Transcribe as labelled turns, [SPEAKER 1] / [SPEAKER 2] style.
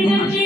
[SPEAKER 1] Happy New Year!